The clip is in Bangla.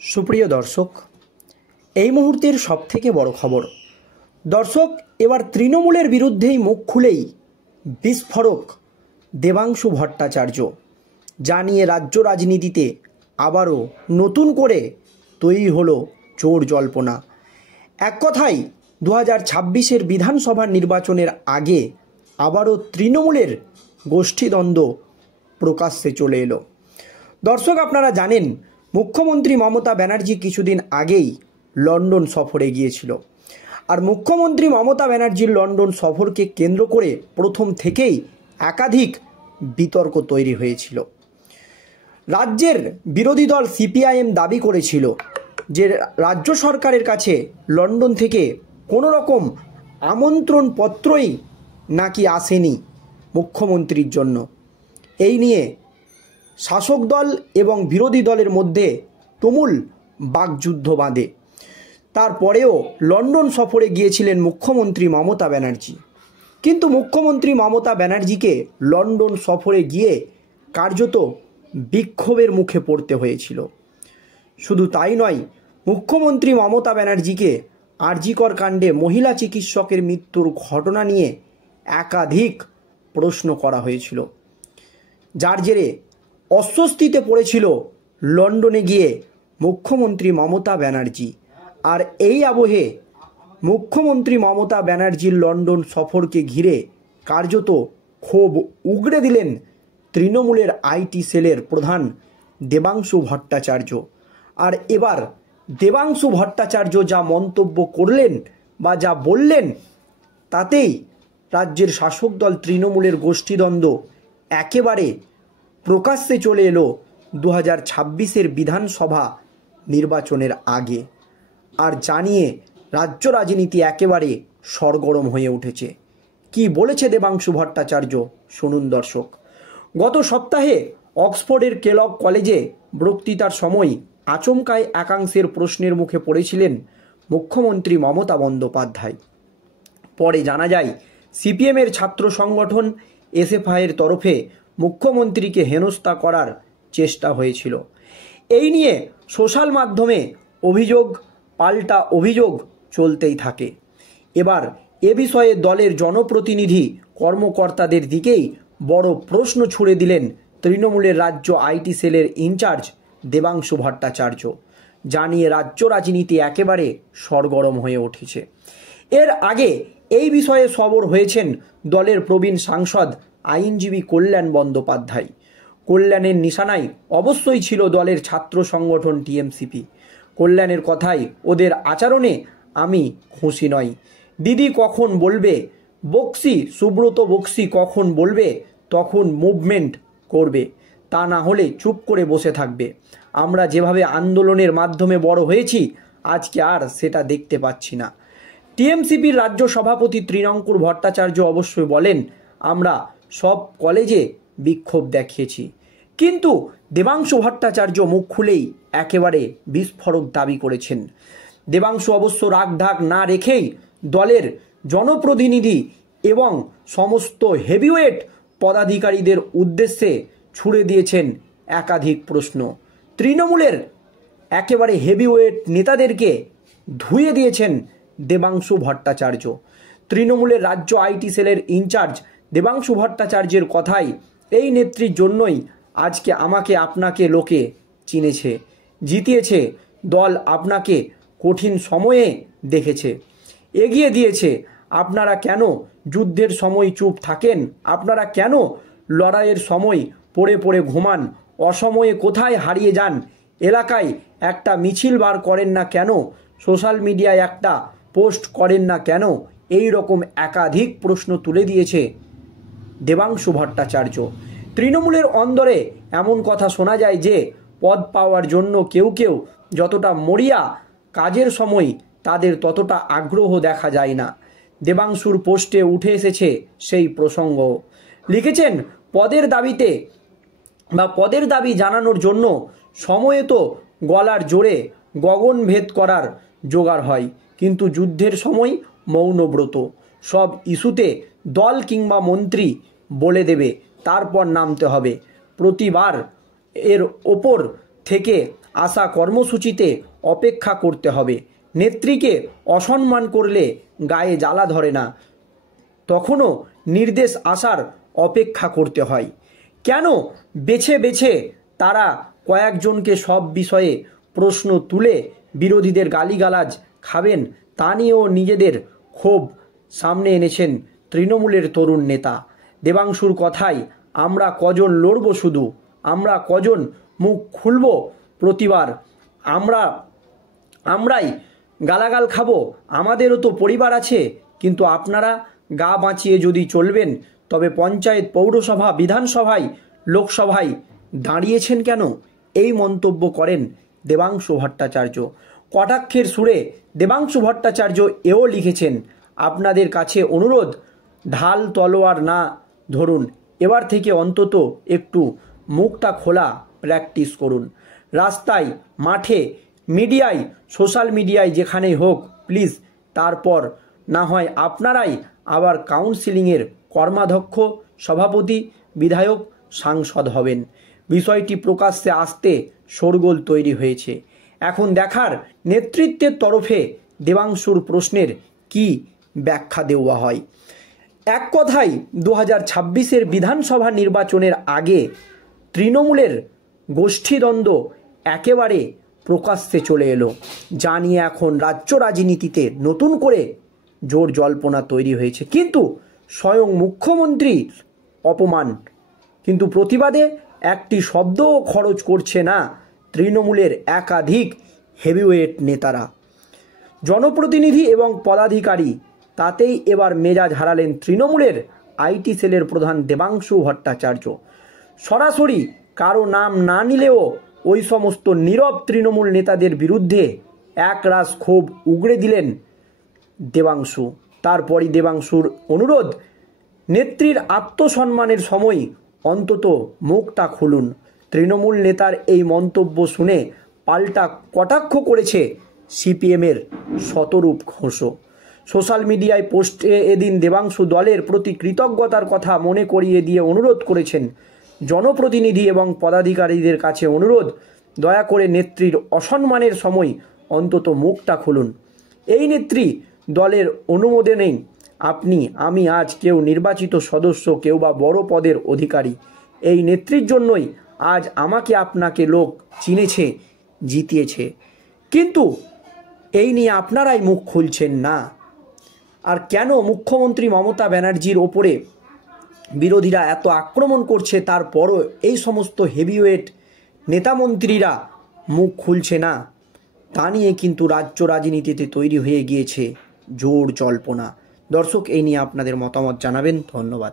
সুপ্রিয় দর্শক, এই মুহূর্তের সবথেকে বড় খবর। দর্শক, এবার তৃণমূলের বিরুদ্ধেই মুখ খুলেই বিস্ফোরক দেবাংশু ভট্টাচার্য, যা নিয়ে রাজ্য রাজনীতিতে আবারও নতুন করে তৈরি হলো জোর জল্পনা। এক কথায় 2026-এর বিধানসভা নির্বাচনের আগে আবারও তৃণমূলের গোষ্ঠীদ্বন্দ্ব প্রকাশ্যে চলে এলো। দর্শক, আপনারা জানেন মুখ্যমন্ত্রী মমতা ব্যানার্জি কিছুদিন আগেই লন্ডন সফরে গিয়েছিল। আর মুখ্যমন্ত্রী মমতা ব্যানার্জির লন্ডন সফরকে কেন্দ্র করে প্রথম থেকেই একাধিক বিতর্ক তৈরি হয়েছিল। রাজ্যের বিরোধী দল সিপিআইএম দাবি করেছিল যে রাজ্য সরকারের কাছে লন্ডন থেকে কোনো রকম আমন্ত্রণপত্রই নাকি আসেনি মুখ্যমন্ত্রীর জন্য। এই নিয়ে শাসক দল এবং বিরোধী দলের মধ্যে তুমুল বাকযুদ্ধ বাঁধে। তারপরেও লন্ডন সফরে গিয়েছিলেন মুখ্যমন্ত্রী মমতা ব্যানার্জি, কিন্তু মুখ্যমন্ত্রী মমতা ব্যানার্জিকে লন্ডন সফরে গিয়ে কার্যত বিক্ষোভের মুখে পড়তে হয়েছিল। শুধু তাই নয়, মুখ্যমন্ত্রী মমতা ব্যানার্জিকে আরজিকর কাণ্ডে মহিলা চিকিৎসকের মৃত্যুর ঘটনা নিয়ে একাধিক প্রশ্ন করা হয়েছিল, যার জেরে অস্বস্তিতে পড়েছিল লন্ডনে গিয়ে মুখ্যমন্ত্রী মমতা ব্যানার্জি। আর এই আবহে মুখ্যমন্ত্রী মমতা ব্যানার্জির লন্ডন সফরকে ঘিরে কার্যত ক্ষোভ উগরে দিলেন তৃণমূলের আইটি সেলের প্রধান দেবাংশু ভট্টাচার্য। আর এবার দেবাংশু ভট্টাচার্য যা মন্তব্য করলেন বা যা বললেন, তাতেই রাজ্যের শাসক দল তৃণমূলের গোষ্ঠীদ্বন্দ্ব একেবারে প্রকাশ্যে চলে এলো 2026-এর বিধানসভা নির্বাচনের আগে। আর জানিয়ে রাজ্য রাজনীতি একেবারে সরগরম হয়ে উঠেছে। কি বলেছে দেবাংশু ভট্টাচার্য, শুনুন দর্শক। গত সপ্তাহে অক্সফোর্ডের কেলগ কলেজে বক্তৃতার সময় আচমকায় একাংশের প্রশ্নের মুখে পড়েছিলেন মুখ্যমন্ত্রী মমতা বন্দ্যোপাধ্যায়। পরে জানা যায় সিপিএমের ছাত্র সংগঠন এসএফআইয়ের তরফে মুখ্যমন্ত্রীকে হেনস্থা করার চেষ্টা হয়েছিল। এই নিয়ে সোশ্যাল মাধ্যমে অভিযোগ পাল্টা অভিযোগ চলতেই থাকে। এবার এ বিষয়ে দলের জনপ্রতিনিধি কর্মকর্তাদের দিকেই বড় প্রশ্ন ছুড়ে দিলেন তৃণমূলের রাজ্য আইটি সেলের ইনচার্জ দেবাংশু ভট্টাচার্য, যা নিয়ে রাজ্য রাজনীতি একেবারে সরগরম হয়ে উঠেছে। এর আগে এই বিষয়ে সরব হয়েছেন দলের প্রবীণ সাংসদ আইনজীবী কল্যাণ বন্দ্যোপাধ্যায়। কল্যাণের নিশানায় অবশ্যই ছিল দলের ছাত্র সংগঠন টিএমসিপি। কল্যাণের কথায়, ওদের আচরণে আমি খুশি নই। দিদি কখন বলবে, বক্সি সুব্রত বক্সি কখন বলবে তখন মুভমেন্ট করবে, তা না হলে চুপ করে বসে থাকবে। আমরা যেভাবে আন্দোলনের মাধ্যমে বড় হয়েছি, আজকে আর সেটা দেখতে পাচ্ছি না। টিএমসিপির রাজ্য সভাপতি ত্রিনঙ্কুর ভট্টাচার্য অবশ্যই বলেন, আমরা সব কলেজে বিক্ষোভ দেখিয়েছি। কিন্তু দেবাংশু ভট্টাচার্য মুখ খুলেই একেবারে বিস্ফোরক দাবি করেছেন। দেবাংশু অবশ্য রাগঢাক না রেখেই দলের জনপ্রতিনিধি এবং সমস্ত হেভিওয়েট পদাধিকারীদের উদ্দেশ্যে ছুড়ে দিয়েছেন একাধিক প্রশ্ন। তৃণমূলের একেবারে হেভিওয়েট নেতাদেরকে ধুয়ে দিয়েছেন দেবাংশু ভট্টাচার্য। তৃণমূলের রাজ্য আইটি সেলের ইনচার্জ দেবাংশু ভট্টাচার্যের কথাই, এই নেত্রীর জন্যই আজকে আমাকে আপনাকে লোকে চিনেছে, জিতিয়েছে। দল আপনাকে কঠিন সময়ে দেখেছে, এগিয়ে দিয়েছে। আপনারা কেন যুদ্ধের সময় চুপ থাকেন? আপনারা কেন লড়াইয়ের সময় পড়ে পড়ে ঘুমান? অসময়ে কোথায় হারিয়ে যান? এলাকায় একটা মিছিল বার করেন না কেন? সোশ্যাল মিডিয়ায় একটা পোস্ট করেন না কেন? এই রকম একাধিক প্রশ্ন তুলে দিয়েছে দেবাংশু ভট্টাচার্য। তৃণমূলের অন্দরে এমন কথা শোনা যায় যে পদ পাওয়ার জন্য কেউ কেউ যতটা মরিয়া, কাজের সময় তাদের ততটা আগ্রহ দেখা যায় না। দেবাংশুর পোস্টে উঠে এসেছে সেই প্রসঙ্গ। লিখেছেন, পদের দাবি জানানোর জন্য সময়ে তো গলার জোরে গগনভেদ করার জোগাড় হয়, কিন্তু যুদ্ধের সময় মৌনব্রত। সব ইস্যুতে দল কিংবা মন্ত্রী বলে দেবে, তারপর নামতে হবে। প্রতিবার এর ওপর থেকে আসা কর্মসূচিতে অপেক্ষা করতে হবে। নেত্রীকে অসম্মান করলে গায়ে জ্বালা ধরে না, তখনও নির্দেশ আসার অপেক্ষা করতে হয়। কেন বেছে বেছে তারা কয়েকজনকে সব বিষয়ে প্রশ্ন তুলে বিরোধীদের গালিগালাজ খাবেন, তা নিয়েও নিজেদের ক্ষোভ সামনে এনেছেন তৃণমূলের তরুণ নেতা। দেবাংশুর কথায় আমরা কজন লড়ব, শুধু আমরা কজন মুখ খুলব প্রতিবার, আমরাই গালাগাল খাবো, আমাদেরও তো পরিবার আছে। কিন্তু আপনারা গা বাঁচিয়ে যদি চলবেন, তবে পঞ্চায়েত, পৌরসভা, বিধানসভায়, লোকসভায় দাঁড়িয়েছেন কেন? এই মন্তব্য করেন দেবাংশু ভট্টাচার্য। কটাক্ষের সুরে দেবাংশু ভট্টাচার্য এও লিখেছেন, আপনাদের কাছে অনুরোধ, ঢাল তলোয়ার না ধরুন, এবার থেকে অন্তত একটু মুখটা খোলা প্র্যাকটিস করুন। রাস্তায়, মাঠে, মিডিয়ায়, সোশ্যাল মিডিয়ায়, যেখানেই হোক প্লিজ, তারপর না হয় আপনারাই আবার কাউন্সিলিংয়ের কর্মাধ্যক্ষ, সভাপতি, বিধায়ক, সাংসদ হবেন। বিষয়টি প্রকাশ্যে আসতে শোরগোল তৈরি হয়েছে। এখন দেখার নেতৃত্বের তরফে দেবাংশুর প্রশ্নের কি ব্যাখ্যা দেওয়া হয়। এক কথায় 2026-এর বিধানসভা নির্বাচনের আগে তৃণমূলের গোষ্ঠীদ্বন্দ্ব একেবারে প্রকাশ্যে চলে এলো, যা নিয়ে এখন রাজ্য রাজনীতিতে নতুন করে জোর জল্পনা তৈরি হয়েছে। কিন্তু স্বয়ং মুখ্যমন্ত্রী অপমান, কিন্তু প্রতিবাদে একটি শব্দও খরচ করছে না তৃণমূলের একাধিক হেভিওয়েট নেতারা, জনপ্রতিনিধি এবং পদাধিকারী। তাতেই এবার মেজাজ হারালেন তৃণমূলের আইটি সেলের প্রধান দেবাংশু ভট্টাচার্য। সরাসরি কারো নাম না নিলেও ওই সমস্ত নীরব তৃণমূল নেতাদের বিরুদ্ধে একরাশ ক্ষোভ উগড়ে দিলেন দেবাংশু। তারপরই দেবাংশুর অনুরোধ, নেত্রীর আত্মসম্মানের সময় অন্তত মুখটা খুলুন। তৃণমূল নেতার এই মন্তব্য শুনে পাল্টা কটাক্ষ করেছে সিপিএমের শতরূপ ঘোষও। সোশ্যাল মিডিয়ায় পোস্টে এদিন দেবাংশু দলের প্রতি কৃতজ্ঞতার কথা মনে করিয়ে দিয়ে অনুরোধ করেছেন, জনপ্রতিনিধি এবং পদাধিকারীদের কাছে অনুরোধ, দয়া করে নেত্রীর অসম্মানের সময় অন্তত মুখটা খুলুন। এই নেত্রী দলের অনুমোদনেই আপনি, আমি আজ কেউ নির্বাচিত সদস্য, কেউ বা বড় পদের অধিকারী। এই নেত্রীর জন্যই আজ আমাকে আপনাকে লোক চিনেছে, জিতিয়েছে। কিন্তু এই নিয়ে আপনারাই মুখ খুলছেন না। আর কেন মুখ্যমন্ত্রী মমতা ব্যানার্জির ওপরে বিরোধীরা এত আক্রমণ করছে, তারপরও এই সমস্ত হেভিওয়েট নেতামন্ত্রীরা মুখ খুলছে না, তা নিয়ে কিন্তু রাজ্য রাজনীতিতে তৈরি হয়ে গিয়েছে জোর জল্পনা। দর্শক, এই নিয়ে আপনাদের মতামত জানাবেন। ধন্যবাদ।